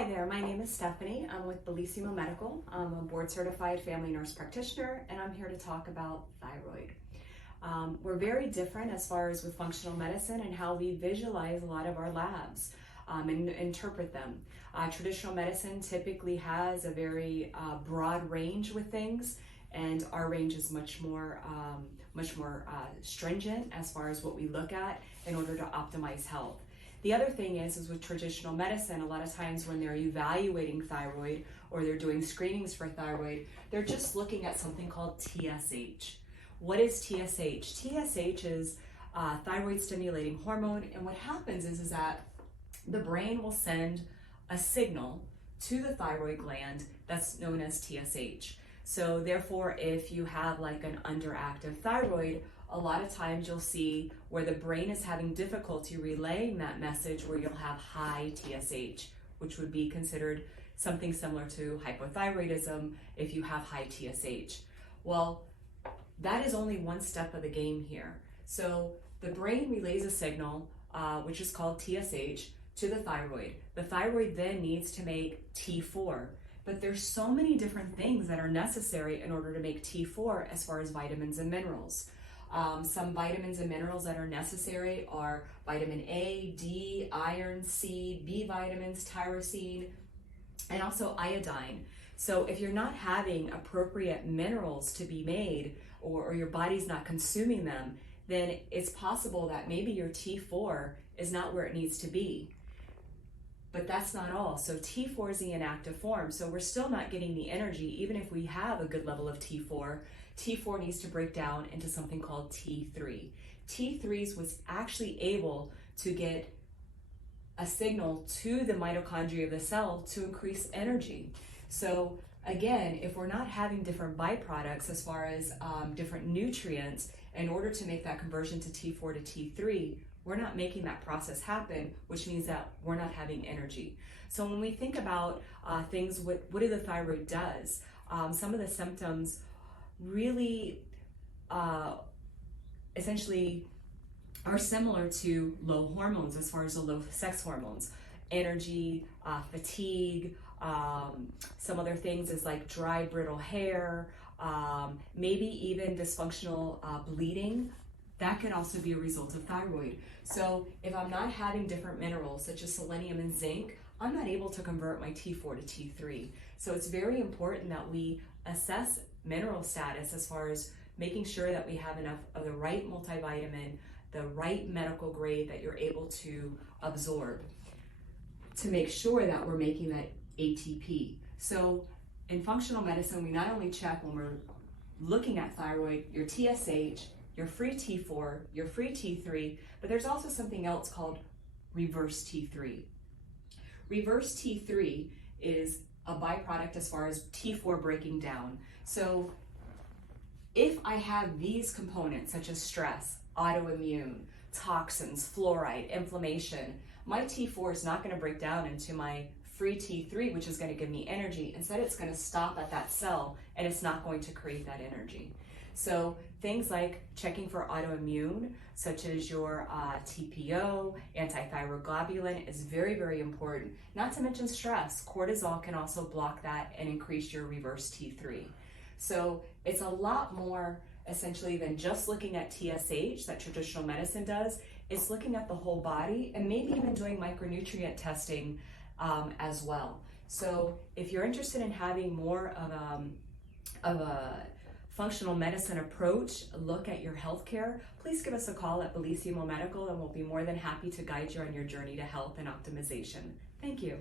Hi there, my name is Stephanie. I'm with Bellissimo Medical. I'm a board certified family nurse practitioner, and I'm here to talk about thyroid. We're very different as far as with functional medicine and how we visualize a lot of our labs and interpret them. Traditional medicine typically has a very broad range with things, and our range is much more stringent as far as what we look at in order to optimize health. The other thing is with traditional medicine, a lot of times when they're evaluating thyroid or they're doing screenings for thyroid, they're just looking at something called TSH. What is TSH? TSH is thyroid stimulating hormone, and what happens is that the brain will send a signal to the thyroid gland that's known as TSH. So therefore, if you have like an underactive thyroid, a lot of times you'll see where the brain is having difficulty relaying that message, where you'll have high TSH, which would be considered something similar to hypothyroidism if you have high TSH. Well, that is only one step of the game here. So the brain relays a signal, which is called TSH, to the thyroid. The thyroid then needs to make T4. But there's so many different things that are necessary in order to make T4 as far as vitamins and minerals. Some vitamins and minerals that are necessary are vitamin A, D, iron, C, B vitamins, tyrosine, and also iodine. So if you're not having appropriate minerals to be made, or your body's not consuming them, then it's possible that maybe your T4 is not where it needs to be. But that's not all. So T4 is the inactive form. So we're still not getting the energy, even if we have a good level of T4. T4 needs to break down into something called T3. T3 was actually able to get a signal to the mitochondria of the cell to increase energy. So again, if we're not having different byproducts as far as different nutrients in order to make that conversion to T4 to T3, we're not making that process happen, which means that we're not having energy. So when we think about things, what the thyroid does, some of the symptoms really essentially are similar to low hormones as far as the low sex hormones. Energy, fatigue, some other things is like dry, brittle hair, maybe even dysfunctional bleeding. That can also be a result of thyroid. So if I'm not having different minerals such as selenium and zinc, I'm not able to convert my T4 to T3. So it's very important that we assess mineral status as far as making sure that we have enough of the right multivitamin, the right medical grade that you're able to absorb to make sure that we're making that ATP. So in functional medicine, we not only check when we're looking at thyroid, your TSH, your free T4, your free T3, but there's also something else called reverse T3. Reverse T3 is a byproduct as far as T4 breaking down. So if I have these components such as stress, autoimmune, toxins, fluoride, inflammation, my T4 is not going to break down into my free T3, which is going to give me energy. Instead, it's going to stop at that cell and it's not going to create that energy. So things like checking for autoimmune, such as your TPO, antithyroglobulin, is very, very important. Not to mention stress. Cortisol can also block that and increase your reverse T3. So it's a lot more essentially than just looking at TSH that traditional medicine does. It's looking at the whole body and maybe even doing micronutrient testing as well. So if you're interested in having more of a functional medicine approach, look at your healthcare, please give us a call at Bellissimo Medical and we'll be more than happy to guide you on your journey to health and optimization. Thank you.